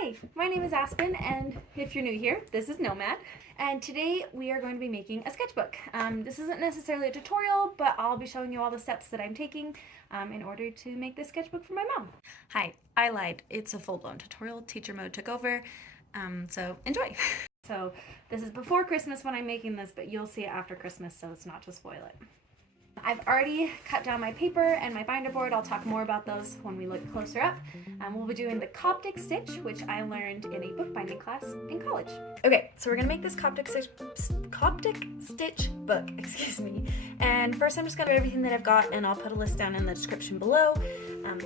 Hi, my name is Aspen, and if you're new here, this is Nomad. And today we are going to be making a sketchbook. This isn't necessarily a tutorial, but I'll be showing you all the steps that I'm taking in order to make this sketchbook for my mom. Hi, I lied. It's a full-blown tutorial. Teacher mode took over, so enjoy. So this is before Christmas when I'm making this, but you'll see it after Christmas, so it's not to spoil it. I've already cut down my paper and my binder board. I'll talk more about those when we look closer up. We'll be doing the Coptic stitch, which I learned in a bookbinding class in college. Okay, so we're gonna make this Coptic stitch book, excuse me. And first I'm just gonna do everything that I've got, and I'll put a list down in the description below,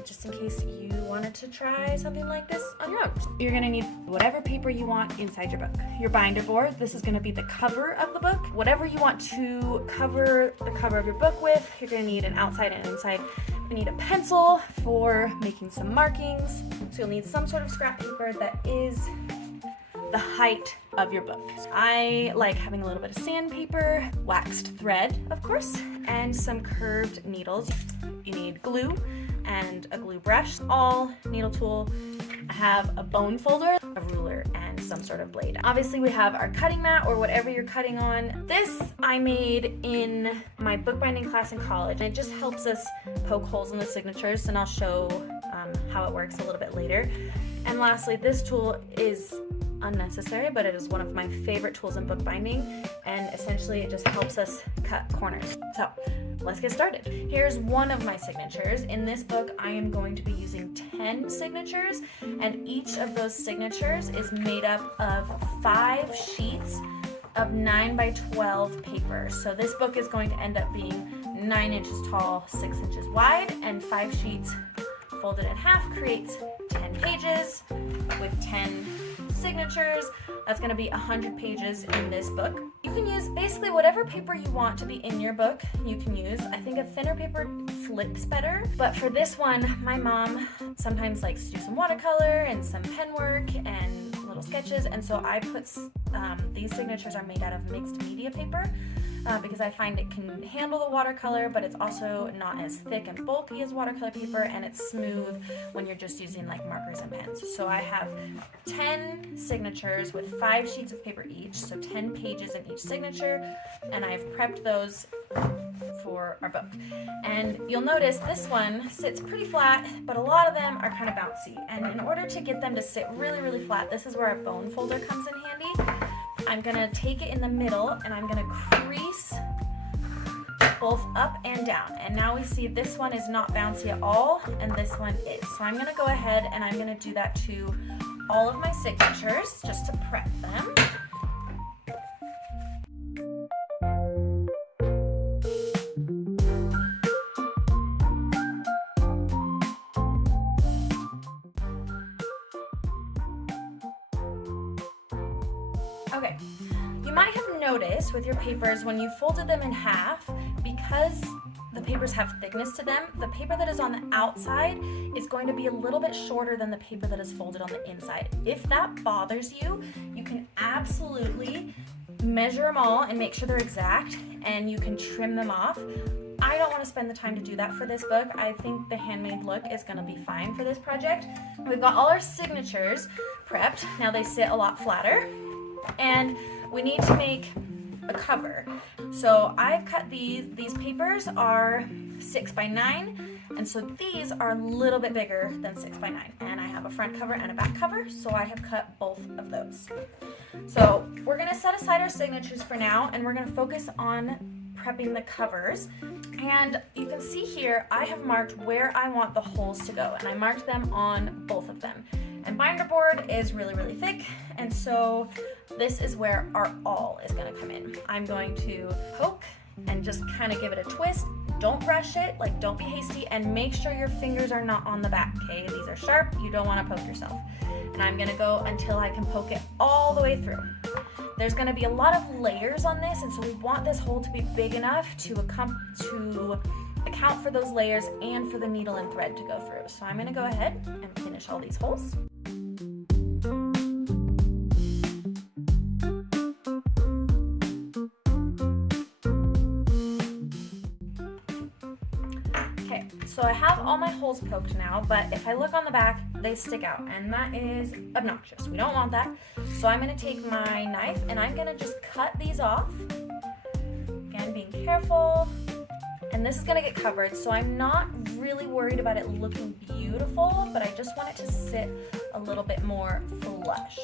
just in case you wanted to try something like this on your own. You're gonna need whatever paper you want inside your book. Your binder board, this is gonna be the cover of the book. Whatever you want to cover the cover of your book with, you're gonna need an outside and inside. You need a pencil for making some markings. So you'll need some sort of scrap paper that is the height of your book. I like having a little bit of sandpaper, waxed thread, of course, and some curved needles. You need glue and a glue brush, all needle tool. I have a bone folder, a ruler, and some sort of blade. Obviously we have our cutting mat or whatever you're cutting on. This I made in my bookbinding class in college, and it just helps us poke holes in the signatures, and I'll show how it works a little bit later. And lastly, this tool is unnecessary, but it is one of my favorite tools in bookbinding, and essentially it just helps us cut corners. So let's get started. Here's one of my signatures. In this book, I am going to be using 10 signatures, and each of those signatures is made up of 5 sheets of 9 by 12 paper. So this book is going to end up being 9 inches tall, 6 inches wide, and 5 sheets folded in half creates 10 pages with 10 signatures. That's going to be 100 pages in this book. You can use basically whatever paper you want to be in your book. You can use, I think a thinner paper flips better, but for this one, my mom sometimes likes to do some watercolor and some pen work and little sketches, and so I put these signatures are made out of mixed media paper. Because I find it can handle the watercolor, but it's also not as thick and bulky as watercolor paper, and it's smooth when you're just using like markers and pens. So I have 10 signatures with 5 sheets of paper each, so 10 pages in each signature, and I've prepped those for our book. And you'll notice this one sits pretty flat, but a lot of them are kind of bouncy. And in order to get them to sit really, really flat, this is where our bone folder comes in handy. I'm gonna take it in the middle and I'm gonna crease both up and down. And now we see this one is not bouncy at all and this one is. So I'm gonna go ahead and I'm gonna do that to all of my signatures just to prep them. Okay, you might have noticed with your papers when you folded them in half, because the papers have thickness to them, the paper that is on the outside is going to be a little bit shorter than the paper that is folded on the inside. If that bothers you, you can absolutely measure them all and make sure they're exact, and you can trim them off. I don't want to spend the time to do that for this book. I think the handmade look is going to be fine for this project. We've got all our signatures prepped. Now they sit a lot flatter. And we need to make a cover. So I've cut these papers are 6 by 9, and so these are a little bit bigger than 6 by 9. And I have a front cover and a back cover, so I have cut both of those. So we're gonna set aside our signatures for now, and we're gonna focus on prepping the covers. And you can see here, I have marked where I want the holes to go, and I marked them on both of them. And binder board is really, really thick, and so this is where our awl is gonna come in. I'm going to poke and just kind of give it a twist. Don't rush it, like don't be hasty, and make sure your fingers are not on the back, okay? These are sharp, you don't wanna poke yourself. And I'm gonna go until I can poke it all the way through. There's gonna be a lot of layers on this, and so we want this hole to be big enough to account for those layers and for the needle and thread to go through. So I'm gonna go ahead and finish all these holes. So I have all my holes poked now, but if I look on the back, they stick out, and that is obnoxious. We don't want that. So I'm gonna take my knife and I'm gonna just cut these off. Again, being careful. And this is gonna get covered, so I'm not really worried about it looking beautiful, but I just want it to sit a little bit more flush.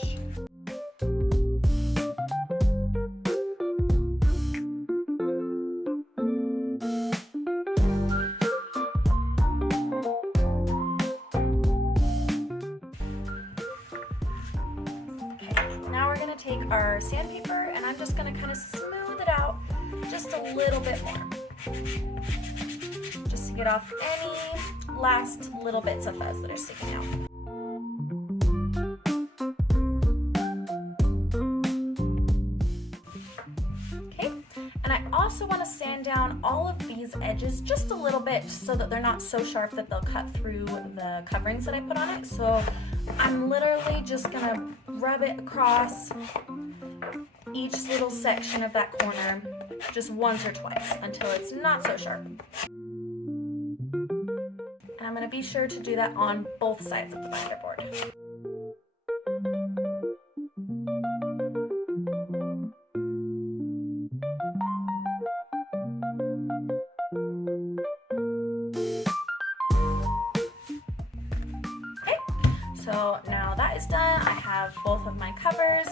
Now we're gonna take our sandpaper and I'm just gonna kind of smooth it out just a little bit more. Just to get off any last little bits of fuzz that are sticking out. Okay, and I also want to sand down all of these edges just a little bit so that they're not so sharp that they'll cut through the coverings that I put on it. So I'm literally just gonna rub it across each little section of that corner just once or twice until it's not so sharp. And I'm gonna be sure to do that on both sides of the binder board. So now that is done, I have both of my covers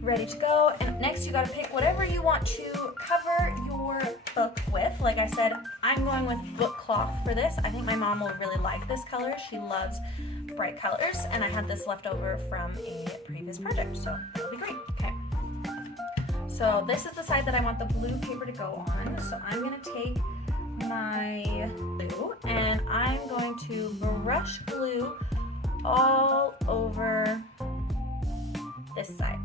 ready to go. And next you gotta pick whatever you want to cover your book with. Like I said, I'm going with book cloth for this. I think my mom will really like this color. She loves bright colors, and I had this left over from a previous project, so it'll be great. Okay. So this is the side that I want the blue paper to go on. So I'm gonna take my glue and I'm going to brush glue all over this side.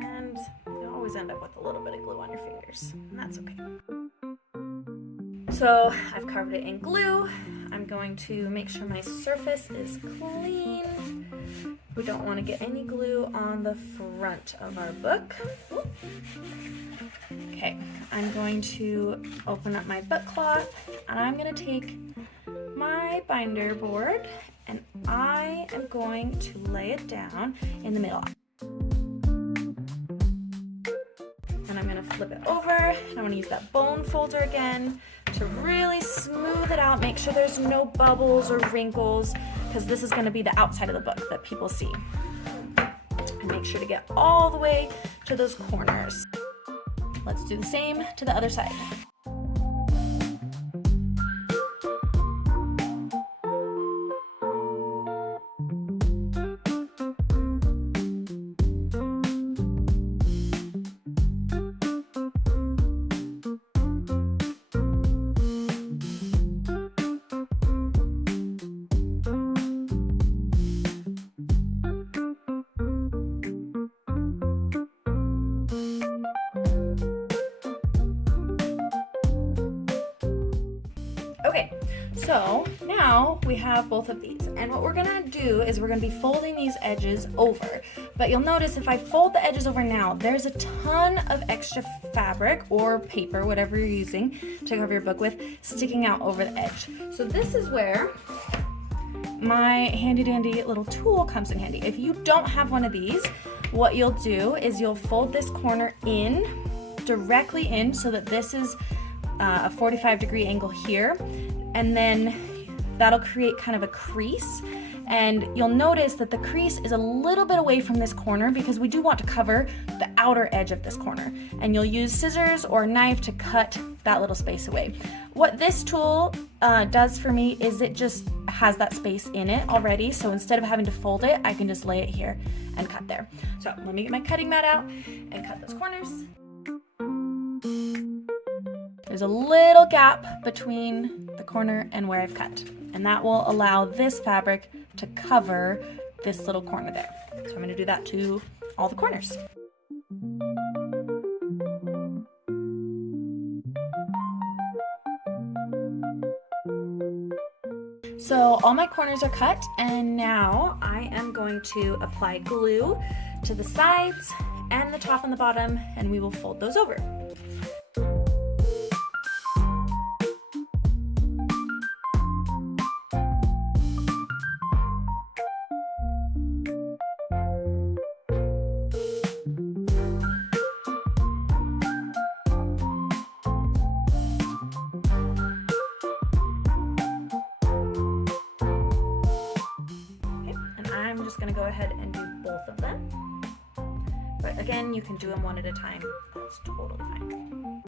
And you always end up with a little bit of glue on your fingers, and that's okay. So I've covered it in glue. I'm going to make sure my surface is clean. We don't want to get any glue on the front of our book. Okay, I'm going to open up my book cloth and I'm going to take my binder board and I am going to lay it down in the middle. And I'm going to flip it over, and I want to use that bone folder again to really smooth it out, make sure there's no bubbles or wrinkles, because this is going to be the outside of the book that people see. And make sure to get all the way to those corners. Let's do the same to the other side. Okay, so now we have both of these, and what we're gonna do is we're gonna be folding these edges over. But you'll notice if I fold the edges over now, there's a ton of extra fabric or paper, whatever you're using to cover your book with, sticking out over the edge. So this is where my handy dandy little tool comes in handy. If you don't have one of these, what you'll do is you'll fold this corner in, directly in, so that this is a 45-degree angle here, and then that'll create kind of a crease. And you'll notice that the crease is a little bit away from this corner because we do want to cover the outer edge of this corner. And you'll use scissors or knife to cut that little space away. What this tool does for me is it just has that space in it already. So instead of having to fold it, I can just lay it here and cut there. So let me get my cutting mat out and cut those corners. There's a little gap between the corner and where I've cut, and that will allow this fabric to cover this little corner there. So I'm going to do that to all the corners. So all my corners are cut, and now I am going to apply glue to the sides and the top and the bottom, and we will fold those over. I'm just going to go ahead and do both of them. But again, you can do them one at a time. That's totally fine.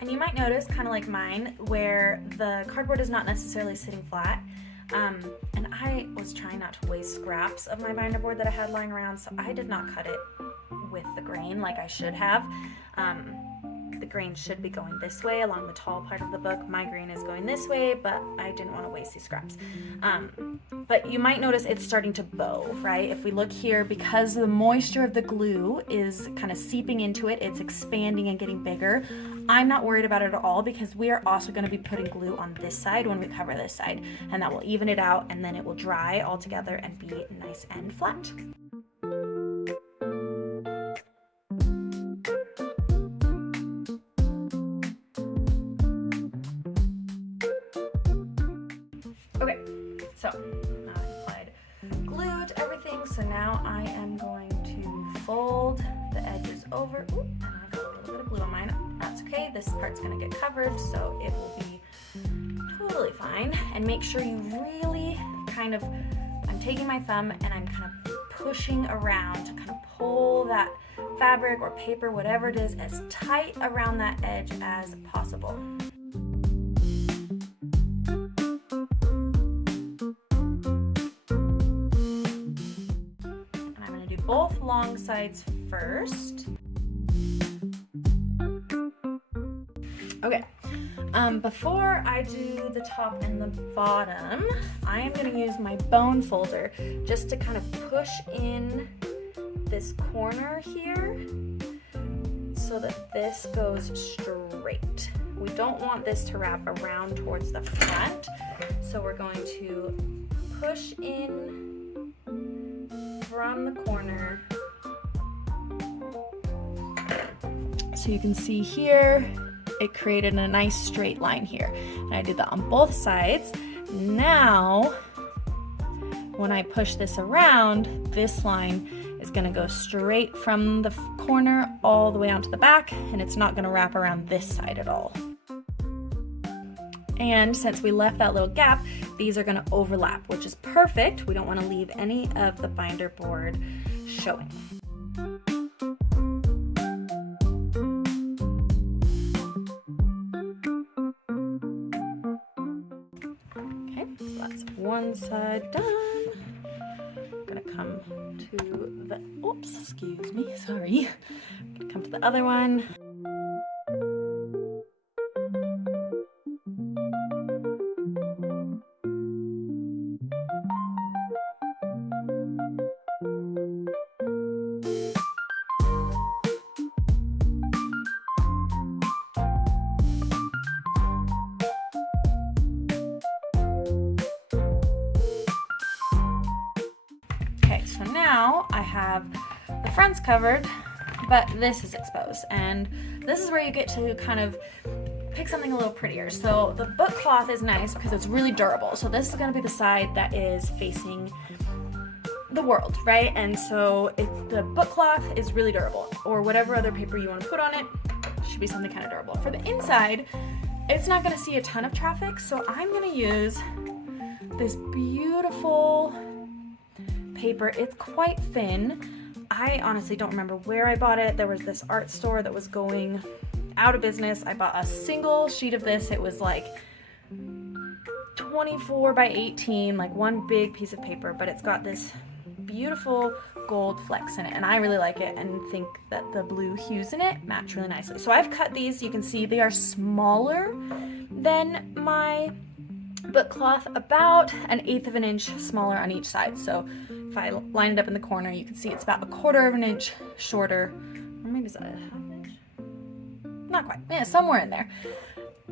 And you might notice, kind of like mine, where the cardboard is not necessarily sitting flat. And I was trying not to waste scraps of my binder board that I had lying around, so I did not cut it with the grain like I should have. The grain should be going this way along the tall part of the book. My grain is going this way, but I didn't want to waste these scraps. But you might notice it's starting to bow, right? If we look here, because the moisture of the glue is kind of seeping into it, it's expanding and getting bigger. I'm not worried about it at all because we are also going to be putting glue on this side when we cover this side, and that will even it out, and then it will dry all together and be nice and flat. Okay, so now I've applied glue to everything, so now I am going to fold the edges over. Ooh, and I got a little bit of glue on mine. That's okay, this part's gonna get covered, so it will be totally fine. And make sure you really kind of, I'm taking my thumb and I'm kind of pushing around to kind of pull that fabric or paper, whatever it is, as tight around that edge as possible. Both long sides first. Okay, before I do the top and the bottom, I am going to use my bone folder just to kind of push in this corner here so that this goes straight. We don't want this to wrap around towards the front, so we're going to push in from the corner. So you can see here, it created a nice straight line here. And I did that on both sides. Now, when I push this around, this line is gonna go straight from the corner all the way onto the back, and it's not gonna wrap around this side at all. And since we left that little gap, these are gonna overlap, which is perfect. We don't wanna leave any of the binder board showing. Okay, so that's one side done. I'm gonna come to the, oops, excuse me, sorry. I'm gonna come to the other one. So now I have the fronts covered, but this is exposed, and this is where you get to kind of pick something a little prettier. So the book cloth is nice because it's really durable. So this is going to be the side that is facing the world, right? And so the book cloth is really durable, or whatever other paper you want to put on it should be something kind of durable. For the inside, it's not going to see a ton of traffic, so I'm going to use this beautiful paper. It's quite thin. I honestly don't remember where I bought it. There was this art store that was going out of business. I bought a single sheet of this. It was like 24 by 18, like one big piece of paper, but it's got this beautiful gold flecks in it, and I really like it and think that the blue hues in it match really nicely. So I've cut these. You can see they are smaller than my book cloth, about 1/8 of an inch smaller on each side. So if I line it up in the corner, you can see it's about 1/4 of an inch shorter, or maybe is that a 1/2 inch? Not quite, yeah, somewhere in there.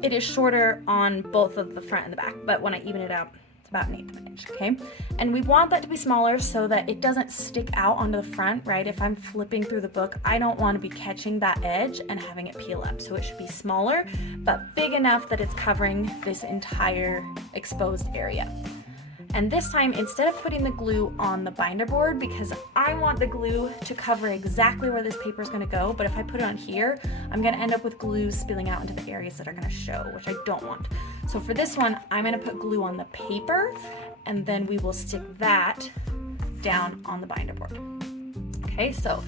it is shorter on both of the front and the back, but when I even it out, it's about 1/8 of an inch, okay? And we want that to be smaller so that it doesn't stick out onto the front, right? If I'm flipping through the book, I don't want to be catching that edge and having it peel up. So it should be smaller, but big enough that it's covering this entire exposed area. And this time, instead of putting the glue on the binder board, because I want the glue to cover exactly where this paper is going to go, but if I put it on here, I'm going to end up with glue spilling out into the areas that are going to show, which I don't want. So for this one, I'm going to put glue on the paper, and then we will stick that down on the binder board. Okay, so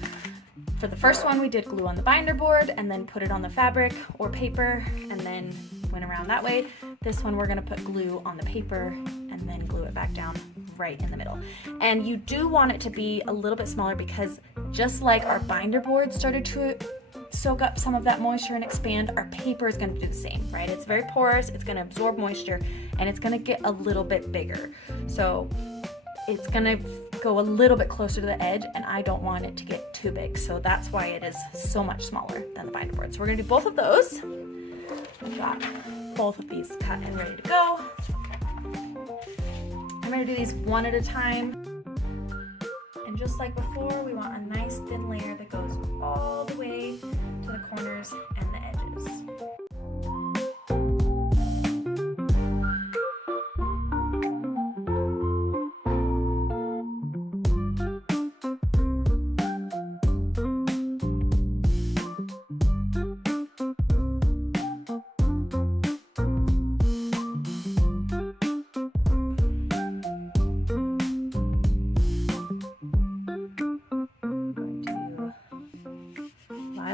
for the first one, we did glue on the binder board and then put it on the fabric or paper and then went around that way. This one, we're going to put glue on the paper and then glue it back down right in the middle. And you do want it to be a little bit smaller because just like our binder board started to soak up some of that moisture and expand, our paper is going to do the same, right? It's very porous, it's going to absorb moisture, and it's going to get a little bit bigger. So it's going to go a little bit closer to the edge, and I don't want it to get too big. So that's why it is so much smaller than the binder board. So we're going to do both of those. We've got both of these cut and ready to go. I'm going to do these one at a time. And just like before, we want a nice thin layer that goes all the way to the corners and the edges.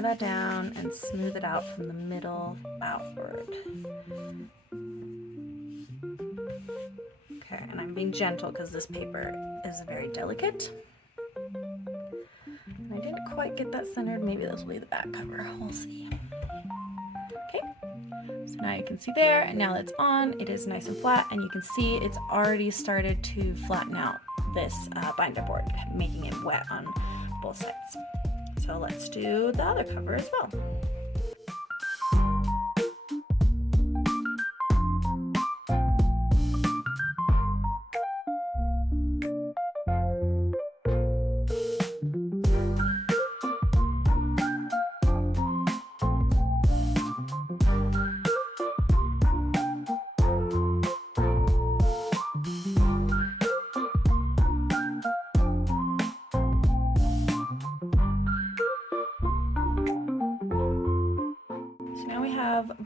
That down and smooth it out from the middle outward. Okay, and I'm being gentle because this paper is very delicate. I didn't quite get that centered. Maybe this will be the back cover. We'll see. Okay, so now you can see there, and now it's on, it is nice and flat, and you can see it's already started to flatten out this binder board, making it wet on both sides. So let's do the other cover as well.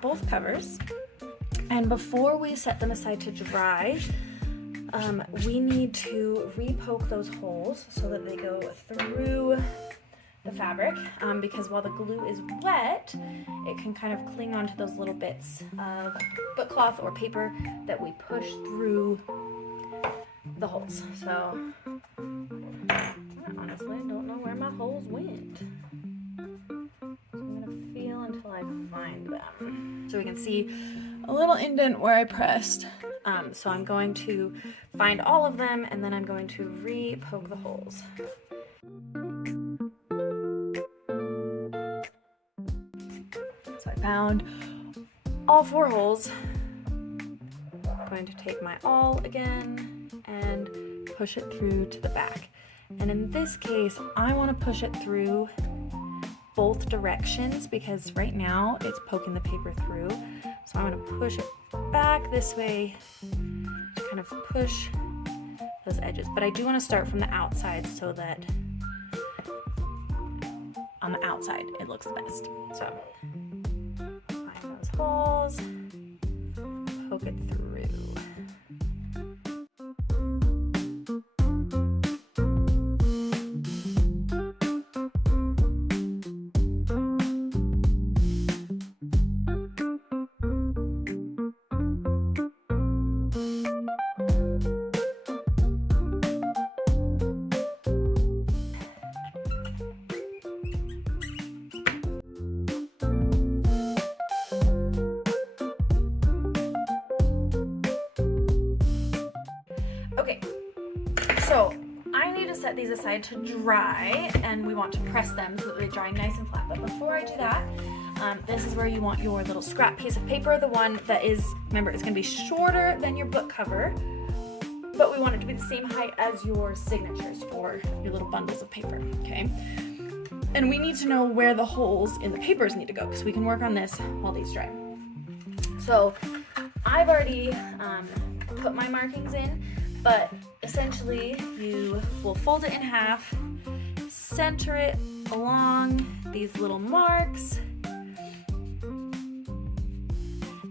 Both covers, and before we set them aside to dry, we need to re-poke those holes so that they go through the fabric, because while the glue is wet, it can kind of cling onto those little bits of book cloth or paper that we push through the holes. So I honestly don't know where my holes went. Until I find them. So we can see a little indent where I pressed. So I'm going to find all of them, and then I'm going to re-poke the holes. So I found all 4 holes. I'm going to take my awl again and push it through to the back. And in this case, I want to push it through both directions because right now it's poking the paper through. So I'm going to push it back this way to kind of push those edges. But I do want to start from the outside so that on the outside it looks the best. So find those holes, poke it through. Okay, so I need to set these aside to dry, and we want to press them so that they dry nice and flat. But before I do that, This is where you want your little scrap piece of paper, the one that is, remember, it's going to be shorter than your book cover, but we want it to be the same height as your signatures for your little bundles of paper, okay? And we need to know where the holes in the papers need to go, because we can work on this while these dry. So I've already put my markings in, but essentially you will fold it in half, center it along these little marks,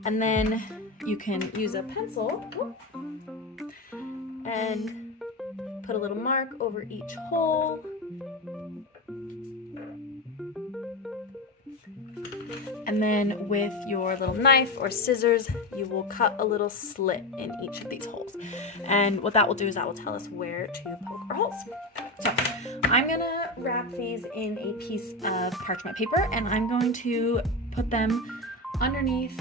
and then you can use a pencil and put a little mark over each hole. And then with your little knife or scissors, you will cut a little slit in each of these holes. And what that will do is that will tell us where to poke our holes. So I'm gonna wrap these in a piece of parchment paper, and I'm going to put them underneath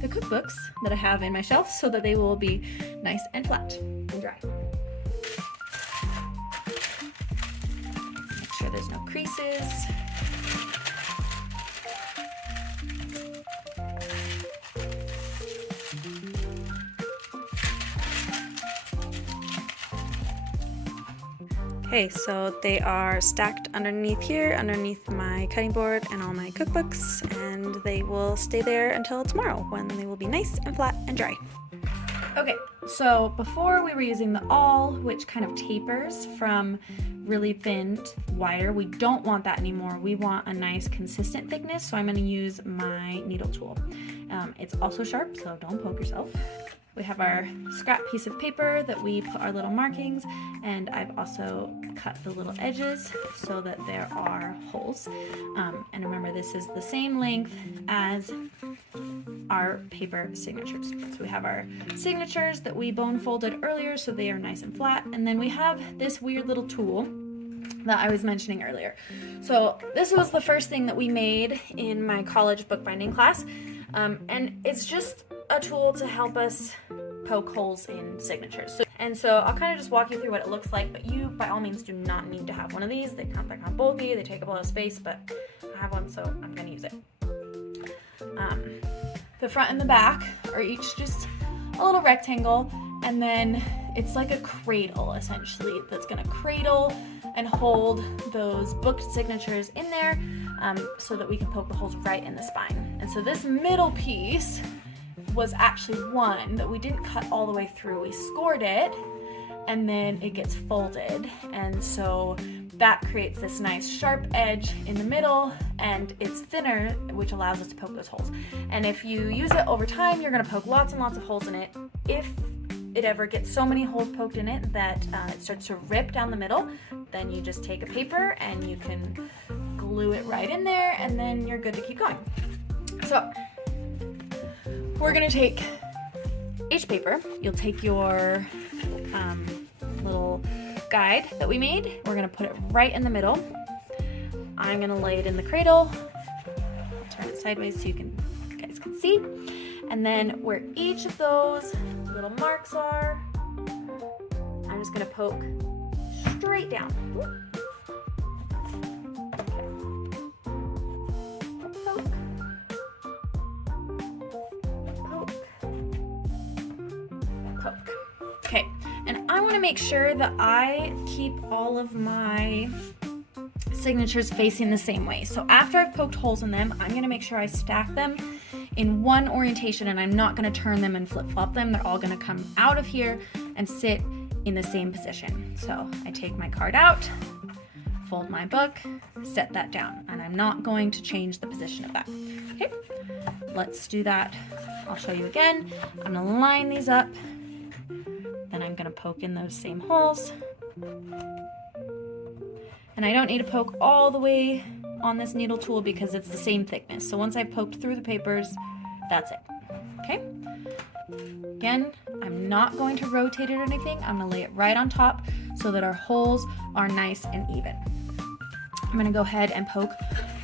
the cookbooks that I have in my shelf so that they will be nice and flat and dry. Make sure there's no creases. Okay, so they are stacked underneath here, underneath my cutting board and all my cookbooks, and they will stay there until tomorrow when they will be nice and flat and dry. Okay, so before we were using the awl, which kind of tapers from really thin to wider. We don't want that anymore. We want a nice consistent thickness, so I'm going to use my needle tool. It's also sharp, so don't poke yourself. We have our scrap piece of paper that we put our little markings, and I've also cut the little edges so that there are holes. And remember, this is the same length as our paper signatures. So we have our signatures that we bone folded earlier so they are nice and flat, and then we have this weird little tool that I was mentioning earlier. So this was the first thing that we made in my college bookbinding class, and it's just a tool to help us poke holes in signatures. So I'll kind of just walk you through what it looks like, but you by all means do not need to have one of these. They're kind of bulky, they take up a lot of space, but I have one, so I'm going to use it. The front and the back are each just a little rectangle, and then it's like a cradle essentially that's going to cradle and hold those booked signatures in there, so that we can poke the holes right in the spine. And so this middle piece was actually one that we didn't cut all the way through. We scored it, and then it gets folded, and so that creates this nice sharp edge in the middle, and it's thinner, which allows us to poke those holes. And if you use it over time, you're going to poke lots and lots of holes in it. If it ever gets so many holes poked in it that it starts to rip down the middle, then you just take a paper and you can glue it right in there, and then you're good to keep going. So we're going to take each paper. You'll take your little guide that we made. We're going to put it right in the middle. I'm going to lay it in the cradle. I'll turn it sideways so you guys can see. And then where each of those little marks are, I'm just going to poke straight down. Okay, and I want to make sure that I keep all of my signatures facing the same way. So after I've poked holes in them, I'm going to make sure I stack them in one orientation, and I'm not going to turn them and flip-flop them. They're all going to come out of here and sit in the same position. So I take my card out, fold my book, set that down, and I'm not going to change the position of that. Okay, let's do that. I'll show you again. I'm going to line these up. Then I'm going to poke in those same holes. And I don't need to poke all the way on this needle tool because it's the same thickness. So once I've poked through the papers, that's it. Okay? Again, I'm not going to rotate it or anything. I'm going to lay it right on top so that our holes are nice and even. I'm going to go ahead and poke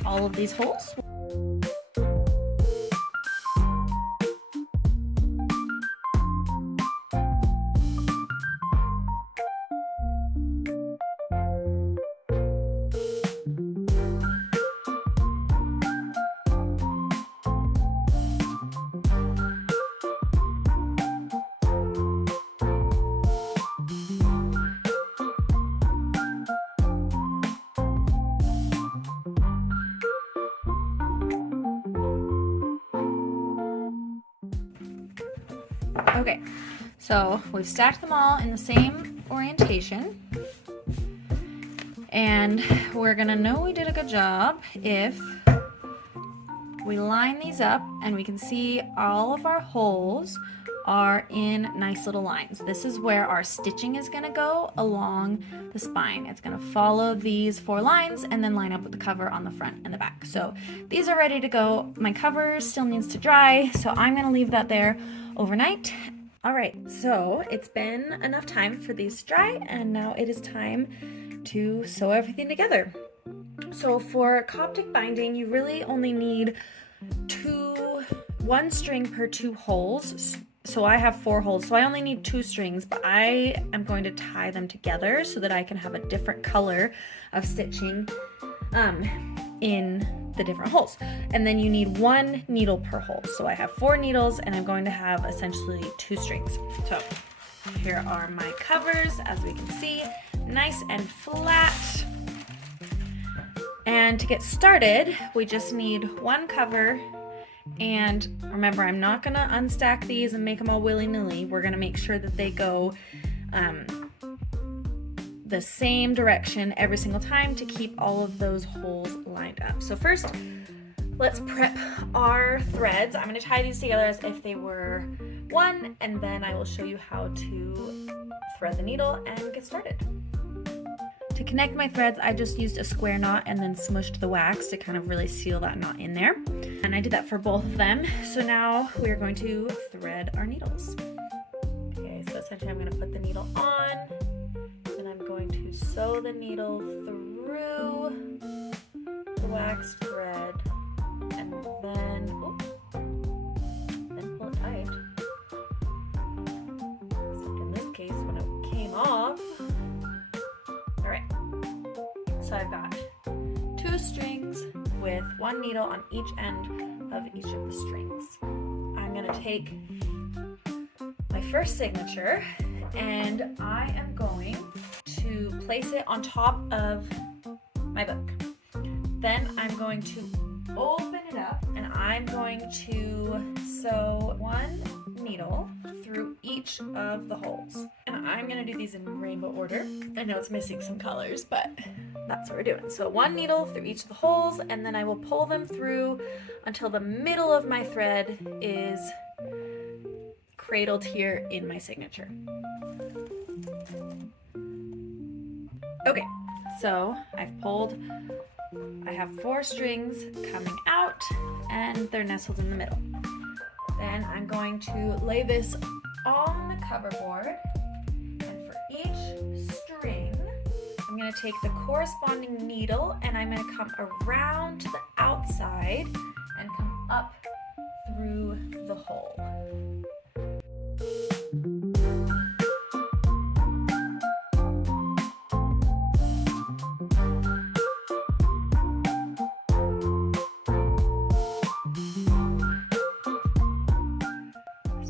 all of these holes. Okay, so we've stacked them all in the same orientation. And we're gonna know we did a good job if we line these up and we can see all of our holes are in nice little lines. This is where our stitching is gonna go along the spine. It's gonna follow these 4 lines and then line up with the cover on the front and the back. So these are ready to go. My cover still needs to dry, so I'm gonna leave that there overnight. All right, so it's been enough time for these to dry, and now it is time to sew everything together. So for Coptic binding, you really only need 1 string per 2 holes. So I have 4 holes, so I only need 2 strings, but I am going to tie them together so that I can have a different color of stitching in the different holes. And then you need 1 needle per hole. So I have 4 needles and I'm going to have essentially 2 strings. So here are my covers, as we can see, nice and flat. And to get started, we just need 1 cover. And remember, I'm not gonna unstack these and make them all willy-nilly. We're gonna make sure that they go the same direction every single time to keep all of those holes lined up. So first, let's prep our threads. I'm gonna tie these together as if they were one, and then I will show you how to thread the needle and get started. To connect my threads, I just used a square knot and then smushed the wax to kind of really seal that knot in there. And I did that for both of them. So now we're going to thread our needles. Okay, so essentially I'm going to put the needle on, and I'm going to sew the needle through the wax thread, and then pull it tight. Except in this case, when it came off. All right, so I've got 2 strings with 1 needle on each end of each of the strings. I'm gonna take my first signature and I am going to place it on top of my book. Then I'm going to open it up and I'm going to sew 1 needle through each of the holes. And I'm gonna do these in rainbow order. I know it's missing some colors, but that's what we're doing. So 1 needle through each of the holes, and then I will pull them through until the middle of my thread is cradled here in my signature. Okay, so I've pulled, I have 4 strings coming out and they're nestled in the middle. Then I'm going to lay this on the cover board, and for each string, I'm going to take the corresponding needle and I'm going to come around to the outside and come up through the hole.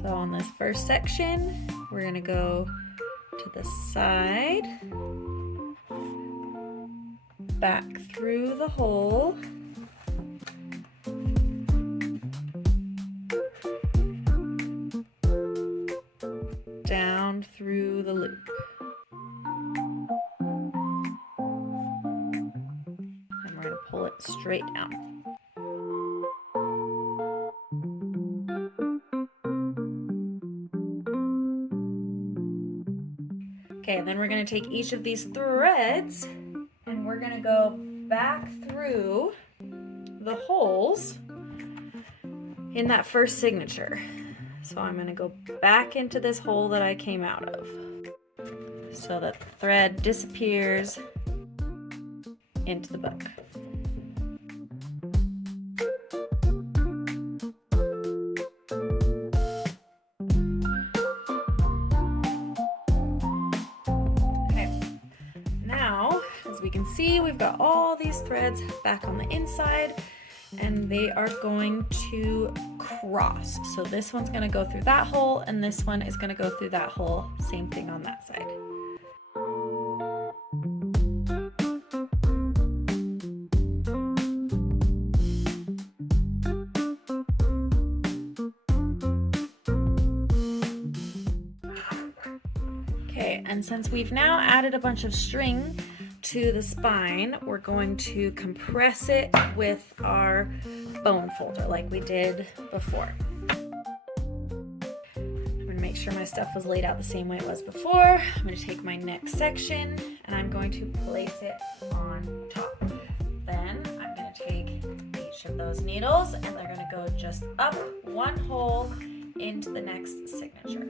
So on this first section, we're going to go to the side, back through the hole, down through the loop. And we're going to pull it straight down. Okay, and then we're going to take each of these threads and we're going to go back through the holes in that first signature. So I'm going to go back into this hole that I came out of so that the thread disappears into the book. We can see we've got all these threads back on the inside and they are going to cross. So this one's going to go through that hole and this one is going to go through that hole. Same thing on that side. and since we've now added a bunch of string to the spine, we're going to compress it with our bone folder like we did before. I'm going to make sure my stuff was laid out the same way it was before. I'm going to take my next section and I'm going to place it on top. Then I'm going to take each of those needles and they're going to go just up one hole into the next signature.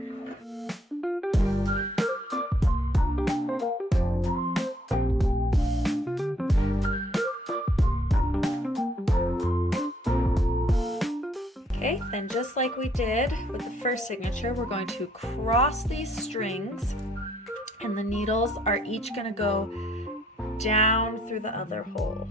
Okay, then just like we did with the first signature, we're going to cross these strings and the needles are each going to go down through the other hole.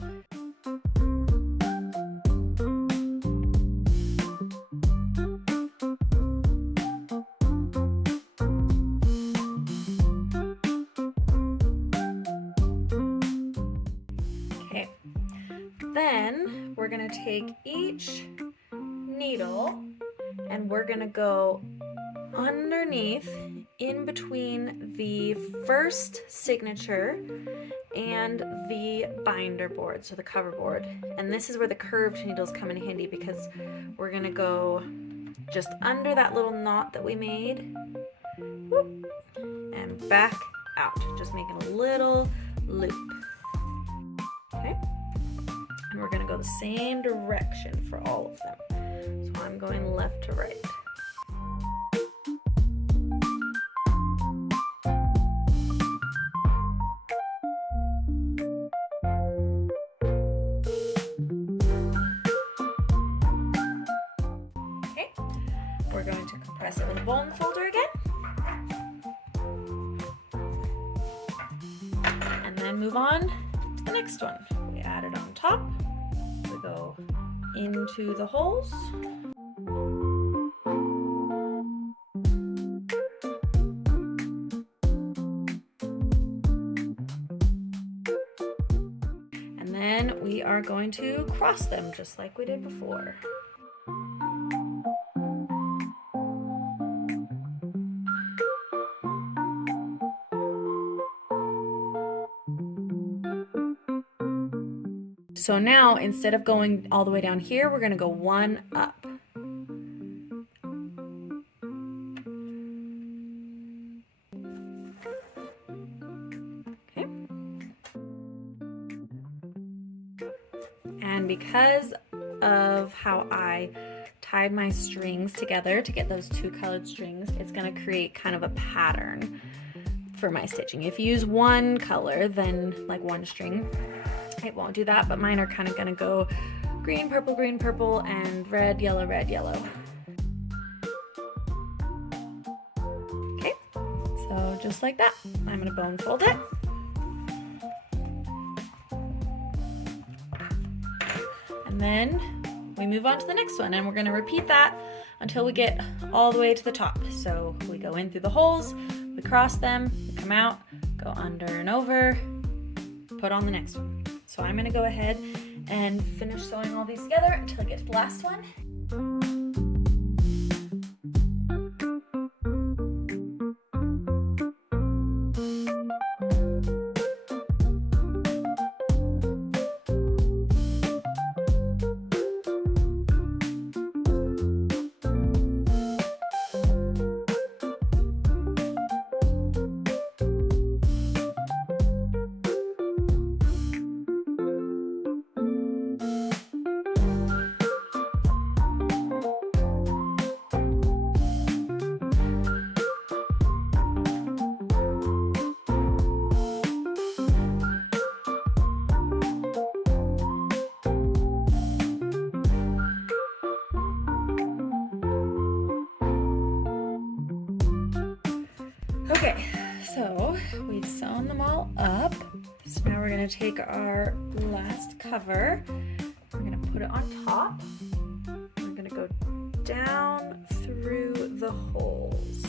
Okay, then we're going to take each needle and we're going to go underneath in between the first signature and the binder board, so the cover board. And this is where the curved needles come in handy because we're going to go just under that little knot that we made, whoop, and back out, just making a little loop. Okay, and we're going to go the same direction for all of them. So I'm going left to right. Okay, we're going to compress it with a bone folder again. And then move on to the next one. We add it on top. We go into the holes. And then we are going to cross them just like we did before. So now, instead of going all the way down here, we're going to go one up. Okay. And because of how I tied my strings together to get those two colored strings, it's going to create kind of a pattern for my stitching. If you use one color, then like one string, it won't do that, but mine are kind of going to go green, purple, and red, yellow, red, yellow. Okay, so just like that, I'm going to bone fold it. And then we move on to the next one, and we're going to repeat that until we get all the way to the top. So we go in through the holes, we cross them, we come out, go under and over, put on the next one. So I'm going to go ahead and finish sewing all these together until I get to the last one. Okay, so we've sewn them all up. So now we're going to take our last cover. We're going to put it on top. We're going to go down through the holes.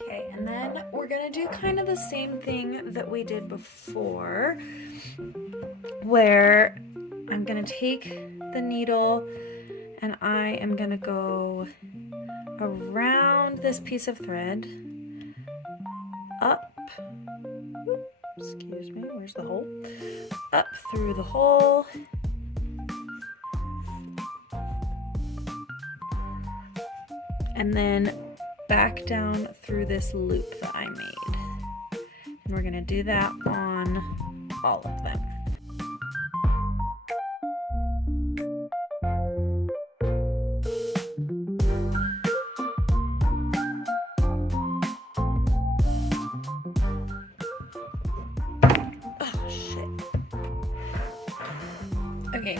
Okay, and then we're going to do kind of the same thing that we did before, where I'm going to take the needle and I am going to go around this piece of thread, up, excuse me, where's the hole? Up through the hole, and then back down through this loop that I made. And we're gonna do that on all of them. Oh, shit. Okay,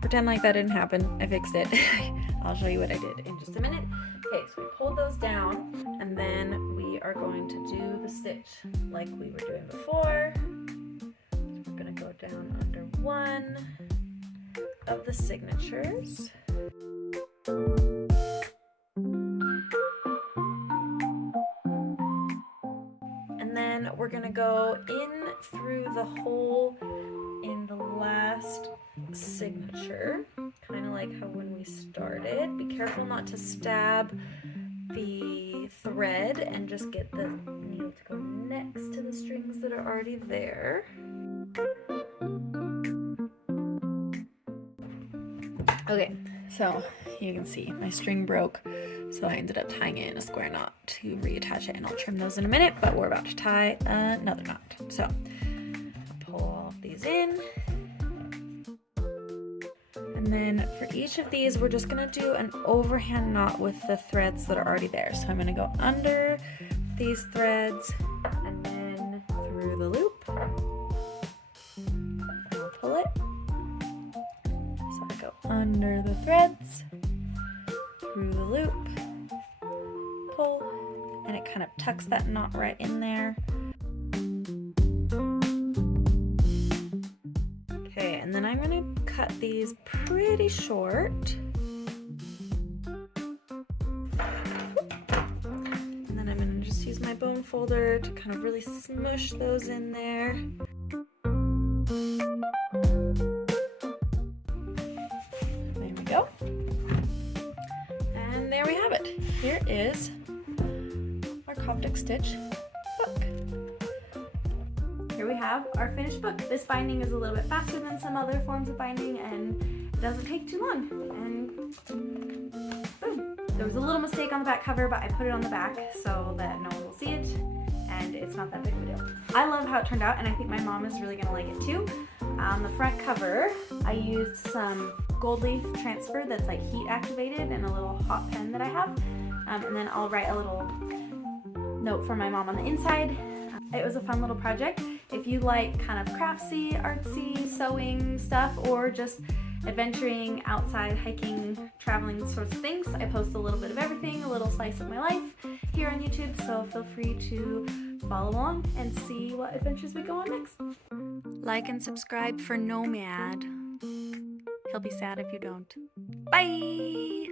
pretend like that didn't happen. I fixed it. I'll show you what I did in just a minute. Okay, so we pulled those down, and then we are going to do the stitch like we were doing before. So we're gonna go down under one of the signatures. And then we're gonna go in through the hole in the last signature, kind of like how when we started. Be careful not to stab the thread and just get the needle to go next to the strings that are already there. Okay, so you can see my string broke, so I ended up tying it in a square knot to reattach it, and I'll trim those in a minute, but we're about to tie another knot. So pull all of these in. And then for each of these, we're just gonna do an overhand knot with the threads that are already there. So I'm gonna go under these threads and then through the loop. I'll pull it. So I go under the threads, through the loop, pull, and it kind of tucks that knot right in there. Okay, and then I'm gonna cut these pretty short. And then I'm gonna just use my bone folder to kind of really smush those in there. There we go. And there we have it. Here is our Coptic stitch book. Here we have our finished book. This binding is a little bit faster than some other forms of binding, and it doesn't take too long. And boom. There was a little mistake on the back cover, but I put it on the back so that no one will see it, and it's not that big of a deal. I love how it turned out, and I think my mom is really gonna like it too. On the front cover, I used some gold leaf transfer that's like heat activated and a little hot pen that I have. And then I'll write a little note for my mom on the inside. It was a fun little project. If you like kind of craftsy, artsy, sewing stuff, or just adventuring, outside, hiking, traveling sorts of things, I post a little bit of everything, a little slice of my life here on YouTube, so feel free to follow along and see what adventures we go on next. Like and subscribe for Nomad. He'll be sad if you don't. Bye!